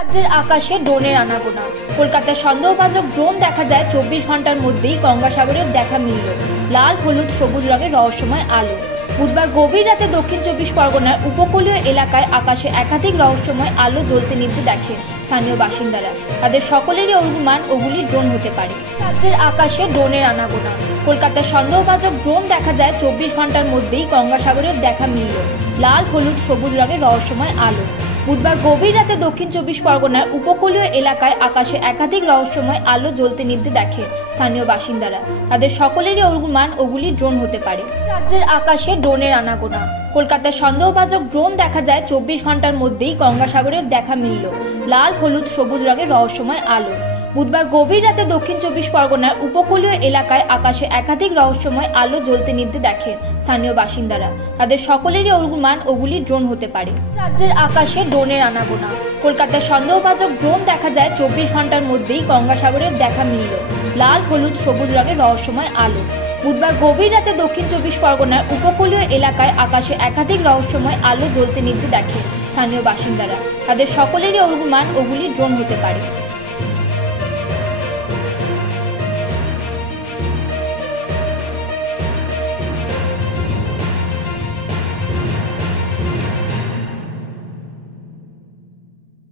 রাজ্যের আকাশে ড্রোনের আনাগোনা। কলকাতার সন্দেহভাজন ড্রোন দেখা যায় 24 ঘন্টার মধ্যেই গঙ্গাসাগরের দেখা মিলল লাল হলুদ সবুজ রঙের রহস্যময় আলো। বুধবার গভীর রাতে দক্ষিণ 24 পরগনার উপকূলীয় এলাকায় আকাশে একাধিক রহস্যময় আলো জ্বলতে নিভতে দেখে স্থানীয় বাসিন্দারা। তাদের সকলেরই অনুমান ওগুলি ড্রোন হতে পারে। রাজ্যের আকাশে ড্রোনের আনাগোনা। কলকাতার সন্দেহভাজন ড্রোন দেখা যায় 24 ঘন্টার মধ্যেই গঙ্গাসাগরের দেখা মিলল লাল হলুদ সবুজ রঙের রহস্যময় আলো। বুধবার গভীর রাতে দক্ষিণ 24 পরগনার উপকূলীয় এলাকায় আকাশে একাধিক রহস্যময় আলো জ্বলতে নিভতে দেখে স্থানীয় বাসিন্দারা। তাদের সকলেরই অনুমান ওগুলি ড্রোন হতে পারে। রাজ্যের আকাশে ড্রোনের আনাগোনা। কলকাতার সন্দেহভাজন ড্রোন দেখা যায় 24 ঘন্টার মধ্যেই গঙ্গাসাগরের দেখা মিলল লাল হলুদ সবুজ রঙের রহস্যময় আলো। বুধবার গভীর রাতে দক্ষিণ 24 পরগনার উপকূলীয় এলাকায় আকাশে একাধিক রহস্যময় আলো জ্বলতে নিভতে দেখে স্থানীয় বাসিন্দারা। তাদের সকলেরই অনুমান ওগুলি ড্রোন হতে পারে। রাজ্যের আকাশে ড্রোনের আনাগোনা। কলকাতার সন্দেহভাজন ড্রোন দেখা যায় 24 ঘন্টার মধ্যেই গঙ্গাসাগরের দেখা মিলল লাল হলুদ সবুজ রঙের রহস্যময় আলো। বুধবার গভীর রাতে দক্ষিণ 24 পরগনার উপকূলীয় এলাকায় আকাশে একাধিক রহস্যময় আলো জ্বলতে নিভতে দেখে স্থানীয় বাসিন্দারা। তাদের সকলেরই অনুমান ওগুলি ড্রোন হতে পারে।